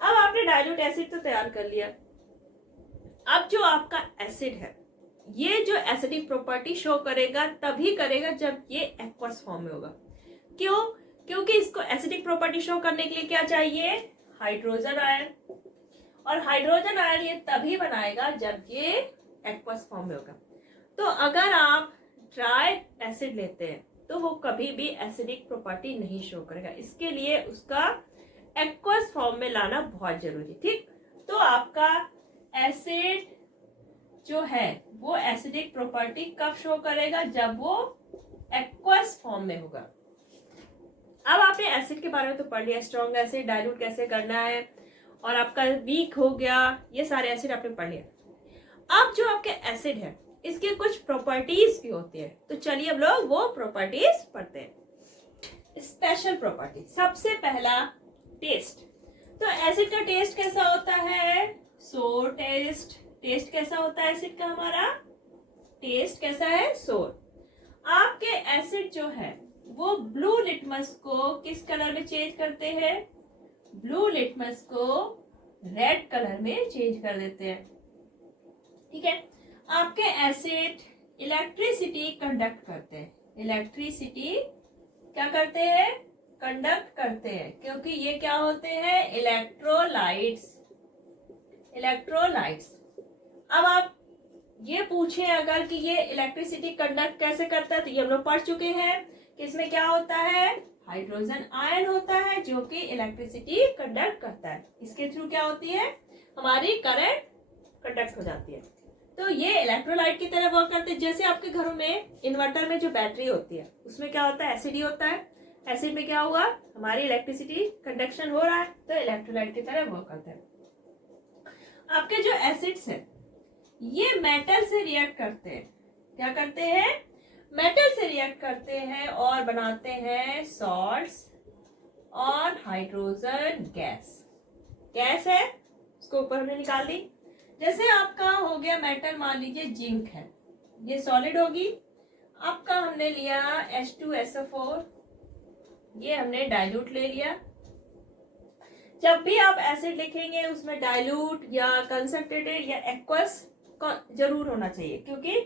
अब आपने डाइल्यूट एसिड तो तैयार कर लिया। अब जो आपका एसिड है, ये जो एसिडिक प्रॉपर्टी शो करेगा तभी करेगा जब ये एक्वस फॉर्म में होगा। क्यों? क्योंकि इसको एसिडिक प्रॉपर्टी शो करने के लिए क्या चाहिए, हाइड्रोजन आयन। और हाइड्रोजन आयन ये तभी बनाएगा जब ये एक्वस फॉर्म में होगा। तो अगर आप ड्राई एसिड लेते हैं तो वो कभी भी एसिडिक प्रॉपर्टी नहीं शो करेगा। इसके लिए उसका एक्वस फॉर्म में लाना बहुत जरूरी। ठीक, तो आपका एसिड जो है वो एसिडिक प्रॉपर्टी कब शो करेगा, जब वो एक्वस फॉर्म में होगा। अब आपने एसिड के बारे में तो पढ़ लिया, स्ट्रॉन्ग एसिड डाइल्यूट कैसे करना है और आपका वीक हो गया, ये सारे एसिड आपने पढ़ लिया। अब जो आपके एसिड है इसके कुछ प्रॉपर्टीज भी होती है, तो चलिए अब लोग वो प्रॉपर्टीज पढ़ते हैं। स्पेशल प्रॉपर्टी, सबसे पहला टेस्ट। तो एसिड का टेस्ट कैसा होता है, सोर टेस्ट। टेस्ट कैसा होता है एसिड का, हमारा टेस्ट कैसा है, सोर। आपके एसिड जो है वो ब्लू लिटमस को किस कलर में चेंज करते हैं, ब्लू लिटमस को रेड कलर में चेंज कर देते हैं। ठीक है, आपके एसिड इलेक्ट्रिसिटी कंडक्ट करते हैं। इलेक्ट्रिसिटी क्या करते हैं, कंडक्ट करते हैं, क्योंकि ये क्या होते हैं, इलेक्ट्रोलाइट्स। इलेक्ट्रोलाइट्स। अब आप ये पूछें अगर कि ये इलेक्ट्रिसिटी कंडक्ट कैसे करता है, तो ये हम लोग पढ़ चुके हैं कि इसमें क्या होता है, हाइड्रोजन आयन होता है जो कि इलेक्ट्रिसिटी कंडक्ट करता है। इसके थ्रू क्या होती है, हमारी करंट कंडक्ट हो जाती है। तो ये इलेक्ट्रोलाइट की तरह वर्क करते हैं। जैसे आपके घरों में इन्वर्टर में जो बैटरी होती है उसमें क्या होता है, एसिड ही होता है। एसिड में क्या हुआ, हमारी इलेक्ट्रिसिटी कंडक्शन हो रहा है, तो इलेक्ट्रोलाइट की तरह वर्क करता है। आपके जो एसिड्स हैं ये मेटल से रिएक्ट करते हैं। क्या करते हैं, मेटल से रिएक्ट करते हैं और बनाते हैं सॉल्ट्स और हाइड्रोजन गैस। गैस है उसको ऊपर हमने निकाल दी। जैसे आपका हो गया मेटल, मान लीजिए जिंक है, ये सॉलिड होगी। आपका हमने लिया H2SO4, ये हमने डाइल्यूट ले लिया। जब भी आप एसिड लिखेंगे उसमें डाइल्यूट या कंसंट्रेटेड या एक्वस जरूर होना चाहिए, क्योंकि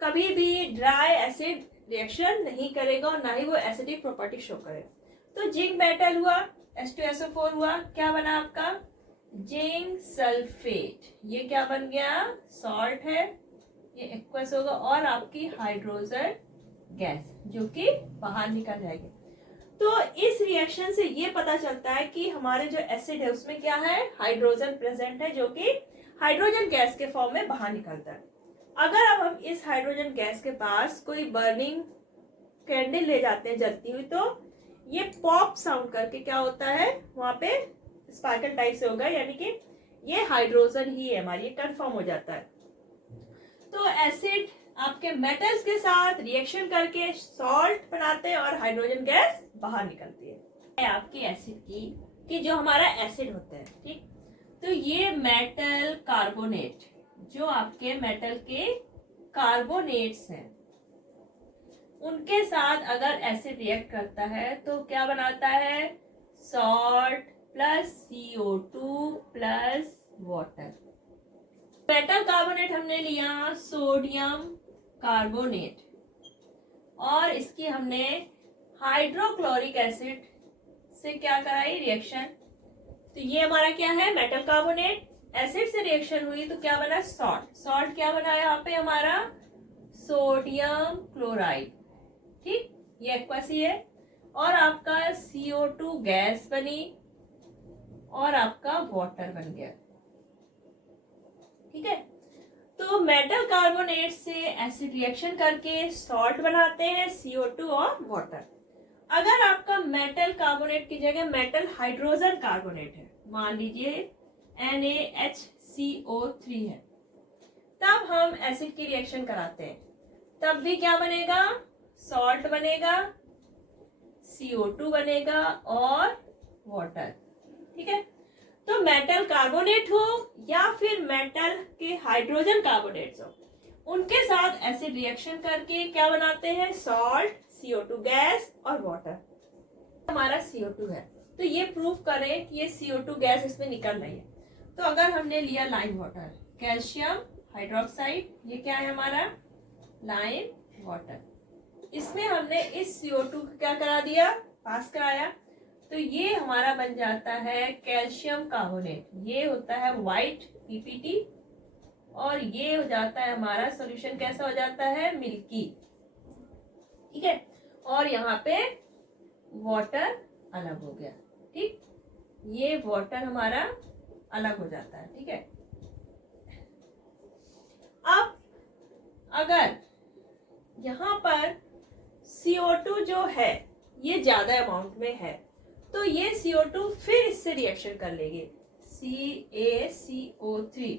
कभी भी ड्राई एसिड रिएक्शन नहीं करेगा और ना ही वो एसिडिक प्रॉपर्टी शो करेगा। तो जिंक मेटल हुआ, H2SO4 हुआ, क्या बना आपका जिंक सल्फेट। ये क्या बन गया, सॉल्ट है, ये एक्वस होगा और आपकी हाइड्रोजन गैस जो कि बाहर निकल जाएगी। तो इस रिएक्शन से ये पता चलता है कि हमारे जो एसिड है उसमें क्या है, हाइड्रोजन प्रेजेंट है जो कि हाइड्रोजन गैस के फॉर्म में बाहर निकलता है। अगर अब हम इस हाइड्रोजन गैस के पास कोई बर्निंग कैंडल ले जाते हैं जलती हुई, तो ये पॉप साउंड करके क्या होता है, वहां पे स्पार्कल टाइप से होगा, यानी कि ये हाइड्रोजन ही है हमारी, ये कंफर्म हो जाता है। तो एसिड आपके मेटल्स के साथ रिएक्शन करके सॉल्ट बनाते हैं और हाइड्रोजन गैस बाहर निकलती है आपकी एसिड की, कि जो हमारा एसिड होता है। ठीक, तो ये मेटल कार्बोनेट, जो आपके मेटल के कार्बोनेट्स हैं उनके साथ अगर एसिड रिएक्ट करता है तो क्या बनाता है, salt plus CO2 plus water. Metal carbonate हमने लिया सोडियम कार्बोनेट और इसकी हमने हाइड्रोक्लोरिक एसिड से क्या कराई रिएक्शन। तो ये हमारा क्या है, मेटल कार्बोनेट, एसिड से रिएक्शन हुई तो क्या बना, सॉल्ट। सॉल्ट क्या बना यहाँ पे हमारा, सोडियम क्लोराइड, ठीक, ये एक्वासी है, और आपका CO2 गैस बनी और आपका वाटर बन गया, ठीक है। तो मेटल कार्बोनेट से एसिड रिएक्शन करके सॉल्ट बनाते हैं, CO2 और वाटर। अगर आपका मेटल कार्बोनेट की जगह मेटल हाइड्रोजन कार्बोनेट है, मान लीजिए NaHCO3 है, तब हम एसिड की रिएक्शन कराते हैं, तब भी क्या बनेगा, सॉल्ट बनेगा, CO2 बनेगा और वाटर, ठीक है। तो मेटल कार्बोनेट हो या फिर मेटल के हाइड्रोजन कार्बोनेट्स हो, उनके साथ एसिड रिएक्शन करके क्या बनाते हैं, सॉल्ट, CO2 गैस और वाटर। हमारा CO2 है, तो ये प्रूव करें कि ये CO2 गैस इसमें निकल रही है। तो अगर हमने लिया लाइम वाटर, कैल्शियम हाइड्रोक्साइड, ये क्या है हमारा, लाइम वाटर, इसमें हमने इस CO2 को क्या करा दिया, पास कराया, तो ये हमारा बन जाता है कैल्शियम कार्बोनेट, ये होता है व्हाइट PPT, और ये हो जाता है हमारा सॉल्यूशन कैसा हो जाता है, मिल्की, ठीक है। और यहाँ पे वाटर अलग हो गया, ठीक, ये वाटर हमारा अलग हो जाता है, ठीक है। अब अगर यहाँ पर CO2 जो है ये ज्यादा अमाउंट में है, तो ये CO2 फिर इससे रिएक्शन कर लेंगे, CaCO3,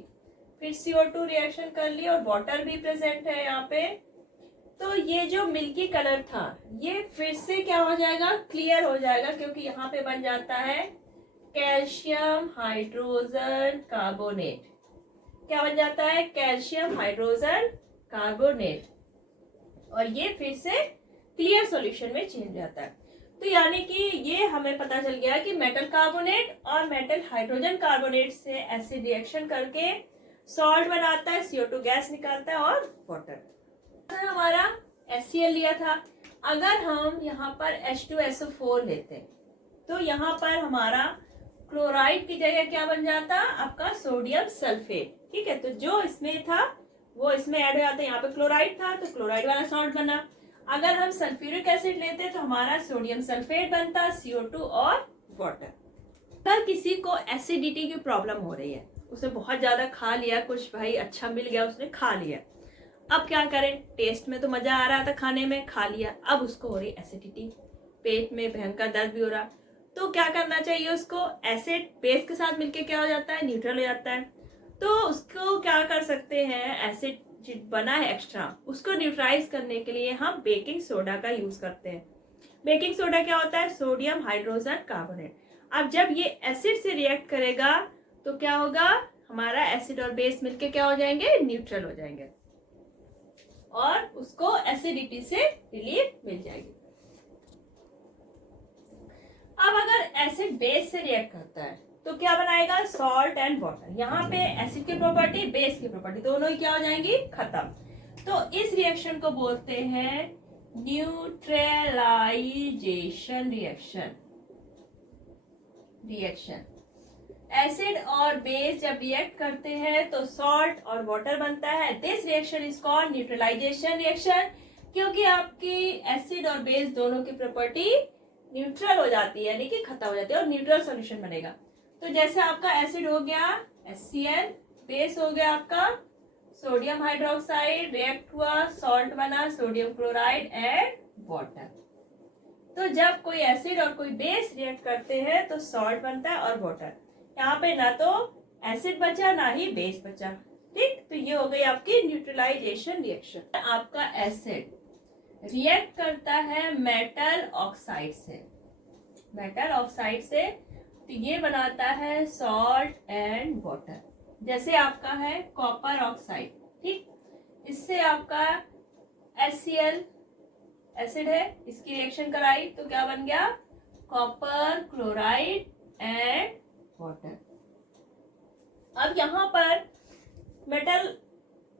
फिर CO2 रिएक्शन कर लिया और वाटर भी प्रेजेंट है यहाँ पे, तो ये जो मिल्की कलर था ये फिर से क्या हो जाएगा, क्लियर हो जाएगा, क्योंकि यहाँ पे बन जाता है कैल्शियम हाइड्रोजन कार्बोनेट, क्या बन जाता है, कैल्शियम हाइड्रोजन कार्बोनेट, और ये फिर से क्लियर सॉल्यूशन में चेंज जाता है। तो यानी कि ये हमें पता चल गया कि मेटल कार्बोनेट और मेटल हाइड्रोजन कार्बोनेट से एसिड रिएक्शन करके सॉल्ट बनाता है, CO2 गैस निकालता है और वाटर। हमारा HCl लिया था, अगर हम यहाँ पर H2SO4 लेते हैं, तो यहाँ पर हमारा क्लोराइड की जगह क्या बन जाता, आपका सोडियम सल्फेट, ठीक है। तो जो इसमें था वो इसमें ऐड हो जाता है, यहाँ पे क्लोराइड था तो क्लोराइड वाला सॉल्ट बना। अगर हम सल्फ्यूरिक एसिड लेते तो हमारा सोडियम सल्फेट बनता, CO2 और वाटर। अगर किसी को एसिडिटी की प्रॉब्लम हो रही है, उसने बहुत ज्यादा खा लिया, कुछ भाई अच्छा मिल गया उसने खा लिया, अब क्या करें, टेस्ट में तो मजा आ रहा था खाने में, खा लिया, अब उसको हो रही एसिडिटी, पेट में भयंकर दर्द भी हो रहा, तो क्या करना चाहिए उसको, एसिड बेस के साथ मिलके क्या हो जाता है, न्यूट्रल हो जाता है। तो उसको क्या कर सकते हैं, एसिड जो बना है एक्स्ट्रा, उसको न्यूट्रलाइज करने के लिए हम बेकिंग सोडा का यूज करते हैं। बेकिंग सोडा क्या होता है, सोडियम हाइड्रोजन कार्बोनेट। अब जब ये एसिड से रिएक्ट करेगा तो क्या होगा, हमारा एसिड और बेस मिलके क्या हो जाएंगे, न्यूट्रल हो जाएंगे, और उसको एसिडिटी से रिलीफ मिल जाएगी। अब अगर एसिड बेस से रिएक्ट करता है तो क्या बनाएगा, सॉल्ट एंड वाटर। यहाँ पे एसिड की प्रॉपर्टी, बेस की प्रॉपर्टी, दोनों ही क्या हो जाएंगी, खत्म। तो इस रिएक्शन को बोलते हैं न्यूट्रलाइजेशन रिएक्शन। एसिड और बेस जब रिएक्ट करते हैं तो सॉल्ट और वाटर बनता है। This reaction is called neutralisation reaction, क्योंकि आपकी एसिड और बेस दोनों की प्रॉपर्टी न्यूट्रल हो जाती है, यानी कि खत्म हो जाती है, और न्यूट्रल सॉल्यूशन बनेगा। तो जैसे आपका एसिड हो गया HCl, बेस हो गया आपका सोडियम हाइड्रोक्साइड, रिएक्ट हुआ, सॉल्ट बना, सोडियम क्लोराइड एंड वाटर। तो जब कोई एसिड और कोई बेस रिएक्ट करते हैं तो सॉल्ट बनता है और वाटर। यहाँ पे ना तो एसिड बचा ना ही बेस बचा, ठीक। तो ये हो गई आपकी न्यूट्रलाइजेशन रिएक्शन। आपका एसिड रिएक्ट करता है मेटल ऑक्साइड से, तो ये बनाता है सॉल्ट एंड वाटर। जैसे आपका है कॉपर ऑक्साइड, ठीक, इससे आपका HCl एसिड है, इसकी रिएक्शन कराई तो क्या बन गया, कॉपर क्लोराइड एंड वाटर। अब यहाँ पर मेटल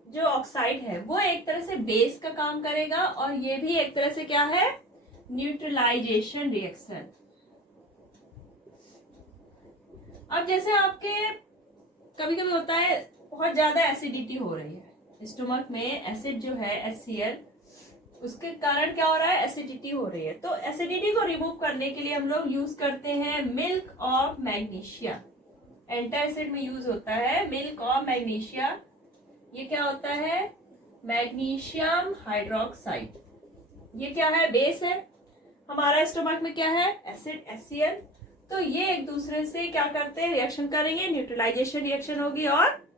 जो ऑक्साइड है वो एक तरह से बेस का काम करेगा, और ये भी एक तरह से क्या है, न्यूट्रलाइजेशन रिएक्शन। अब जैसे आपके कभी कभी होता है बहुत ज्यादा एसिडिटी हो रही है, स्टोमक में एसिड जो है HCl, उसके कारण क्या हो रहा है, एसिडिटी हो रही है। तो एसिडिटी को रिमूव करने के लिए हम लोग यूज करते हैं मिल्क ऑफ मैग्नीशिया। एंटासिड में यूज होता है मिल्क ऑफ मैग्नीशिया। ये क्या होता है, मैग्नीशियम हाइड्रोक्साइड। ये क्या है, बेस है। हमारा स्टोमक में क्या है, एसिड HCl। तो ये एक दूसरे से क्या करते हैं, रिएक्शन करेंगे, न्यूट्रलाइजेशन रिएक्शन होगी और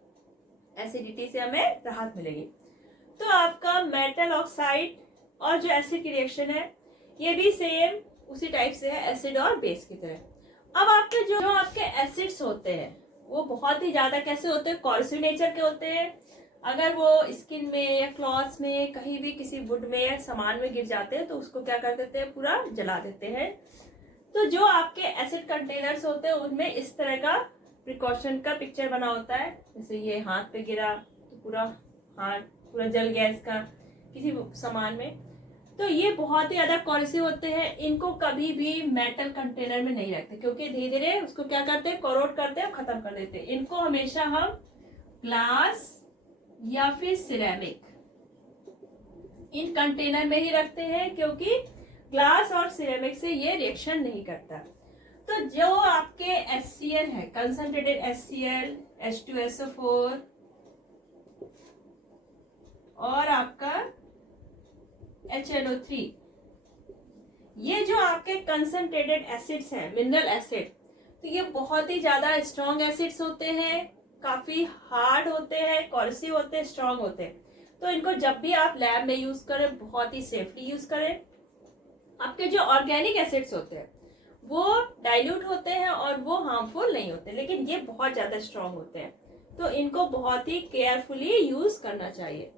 एसिडिटी से हमें राहत मिलेगी। तो आपका मेटल ऑक्साइड और जो एसिड की रिएक्शन है ये भी सेम उसी टाइप से है, एसिड और बेस की तरह। अब आपके जो आपके एसिड्स होते हैं वो बहुत ही ज्यादा कैसे होते हैं, कॉर्सिव नेचर के होते हैं। अगर वो स्किन में या क्लॉथ्स में कहीं भी किसी वुड में या सामान में गिर जाते हैं तो उसको क्या कर देते हैं, पूरा जला देते हैं। तो जो आपके एसिड कंटेनर्स होते हैं उनमें इस तरह का प्रिकॉशन का पिक्चर बना होता है। जैसे ये हाथ पे गिरा तो पूरा हाथ पूरा जल गया इसका किसी सामान में। तो ये बहुत ही ज्यादा कॉर्सिव होते हैं। इनको कभी भी मेटल कंटेनर में नहीं रखते क्योंकि धीरे धीरे उसको क्या करते हैं, कोरोड करते हैं और खत्म कर देते हैं। इनको हमेशा हम ग्लास या फिर सिरेमिक इन कंटेनर में ही रखते हैं क्योंकि ग्लास और सिरेमिक से ये रिएक्शन नहीं करता। तो जो आपके HCl है, कंसंट्रेटेड HCl, H2SO4 और आपका HNO3, ये जो आपके कंसंट्रेटेड एसिड्स हैं, मिनरल एसिड, तो ये बहुत ही ज्यादा स्ट्रॉन्ग एसिड्स होते हैं, काफी हार्ड होते हैं, कॉर्सिव होते हैं, स्ट्रॉन्ग होते हैं। तो इनको जब भी आप लैब में यूज करें बहुत ही सेफली यूज करें। आपके जो ऑर्गेनिक एसिड्स होते हैं वो डाइल्यूट होते हैं और वो हार्मफुल नहीं होते, लेकिन ये बहुत ज्यादा स्ट्रॉन्ग होते हैं। तो इनको बहुत ही केयरफुली यूज करना चाहिए।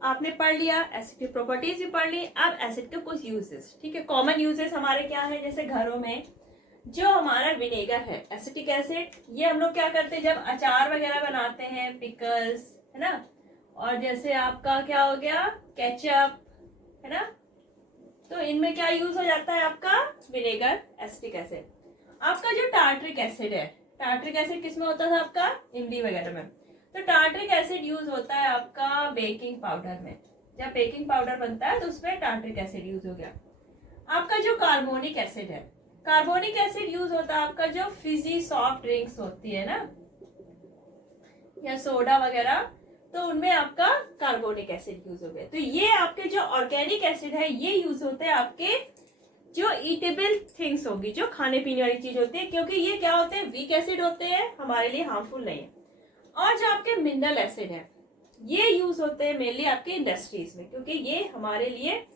आपने पढ़ लिया, एसिड की प्रॉपर्टीज भी पढ़ ली। अब एसिड के कुछ यूजेस, ठीक है, कॉमन यूजेस हमारे क्या है, जैसे घरों में जो हमारा विनेगर है, एसिटिक एसिड, ये हम लोग क्या करते हैं जब अचार वगैरह बनाते हैं, पिकल्स, है ना, और जैसे आपका क्या हो गया, केचप, है ना, तो इनमें क्या यूज हो जाता है, आपका विनेगर, एसिटिक एसिड। आपका जो टार्ट्रिक एसिड है, टार्ट्रिक एसिड किसमें होता था, आपका इमली वगैरह में। तो टार्ट्रिक एसिड यूज होता है आपका बेकिंग पाउडर में। जब बेकिंग पाउडर बनता है तो उसमें टार्ट्रिक एसिड यूज हो गया। आपका जो कार्बोनिक एसिड है, कार्बोनिक एसिड यूज होता है आपका जो फिजी सॉफ्ट ड्रिंक्स होती है ना, या सोडा वगैरह, तो उनमें आपका कार्बोनिक एसिड यूज हो गया। तो ये आपके जो ऑर्गेनिक एसिड है ये यूज होते हैं आपके जो ईटेबल थिंग्स होगी, जो खाने पीने वाली चीज होती है, क्योंकि ये क्या होते हैं, वीक एसिड होते हैं, हमारे लिए हार्मफुल नहीं है। और जो आपके मिनरल एसिड है ये यूज होते हैं मेनली आपके इंडस्ट्रीज में, क्योंकि ये हमारे लिए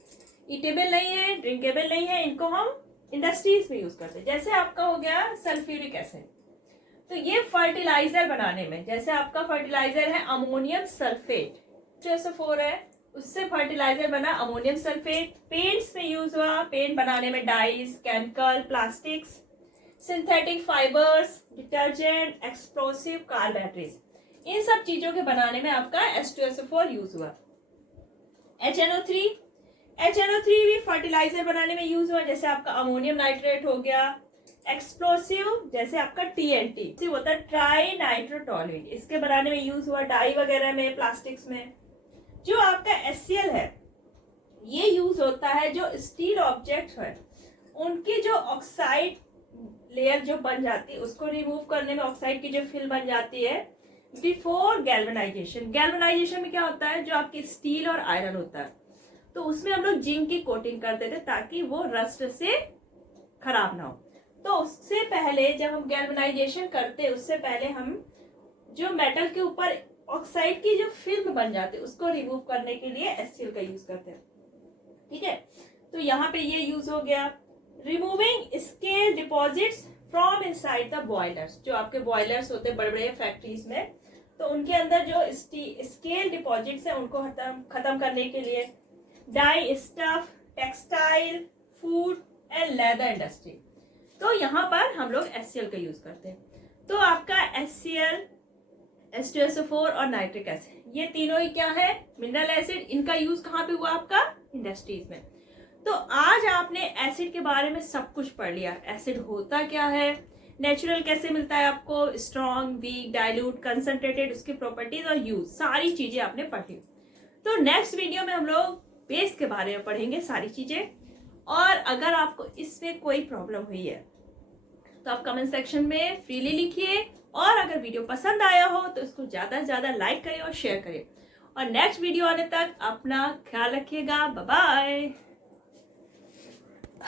ईटेबल नहीं है, ड्रिंकेबल नहीं है, इनको हम इंडस्ट्रीज में यूज करते हैं। जैसे आपका हो गया सल्फ्यूरिक एसिड, तो ये फर्टिलाइजर बनाने में, जैसे आपका फर्टिलाइजर है अमोनियम सल्फेट, H2SO4 है, उससे फर्टिलाइजर बना अमोनियम सल्फेट। पेंट्स में यूज हुआ, पेंट बनाने में dyes, chemical, plastics, synthetic fibres, detergent, explosive, car batteries, इन सब चीजों के बनाने में आपका H2SO4 यूज हुआ। HNO3 भी फर्टिलाइजर बनाने में यूज हुआ, जैसे आपका अमोनियम नाइट्रेट हो गया। एक्सप्लोसिव जैसे आपका TNT होता है, ट्राई नाइट्रोटोलुएंट, इसके बनाने में यूज हुआ, डाई वगैरह में, प्लास्टिक्स में। जो आपका HCl है ये यूज होता है जो स्टील ऑब्जेक्ट है उनकी जो ऑक्साइड लेयर जो बन जाती है उसको रिमूव करने में, ऑक्साइड की जो फिल्म बन जाती है बिफोर गैल्वेनाइजेशन। गैल्वेनाइजेशन में क्या होता है, जो आपकी स्टील और आयरन होता है तो उसमें हम लोग जिंक की कोटिंग कर देते ताकि वो रस्ट से खराब ना हो। तो उससे पहले जब हम गैल्वेनाइजेशन करते उससे पहले हम जो मेटल के ऊपर ऑक्साइड की जो फिल्म बन जाती है उसको रिमूव करने के लिए HCl का यूज करते हैं, ठीक है। तो यहाँ पे ये यूज हो गया। Removing scale deposits from inside the boilers, जो आपके बॉयलर्स होते हैं बड़े बड़े फैक्ट्रीज में, तो उनके अंदर जो स्केल डिपॉजिट्स है उनको खत्म करने के लिए। Die stuff, textile, food and leather industry, तो यहाँ पर हम लोग HCl का यूज करते हैं। तो आपका HCl, H2SO4 और नाइट्रिक एसिड, ये तीनों ही क्या है, मिनरल एसिड। इनका यूज कहाँ पे हुआ, आपका इंडस्ट्रीज में। तो आज आपने एसिड के बारे में सब कुछ पढ़ लिया, एसिड होता क्या है, नेचुरल कैसे मिलता है आपको, स्ट्रॉन्ग, वीक, डाइल्यूट, कंसंट्रेटेड, उसकी प्रॉपर्टीज और यूज, सारी चीजें आपने पढ़ी। तो नेक्स्ट वीडियो में हम लोग बेस के बारे में पढ़ेंगे सारी चीजें। और अगर आपको इसमें कोई प्रॉब्लम हुई है तो आप कमेंट सेक्शन में फ्रीली लिखिए, और अगर वीडियो पसंद आया हो तो इसको ज्यादा से ज्यादा लाइक करिए और शेयर करिए। और नेक्स्ट वीडियो आने तक अपना ख्याल रखिएगा। Bye bye.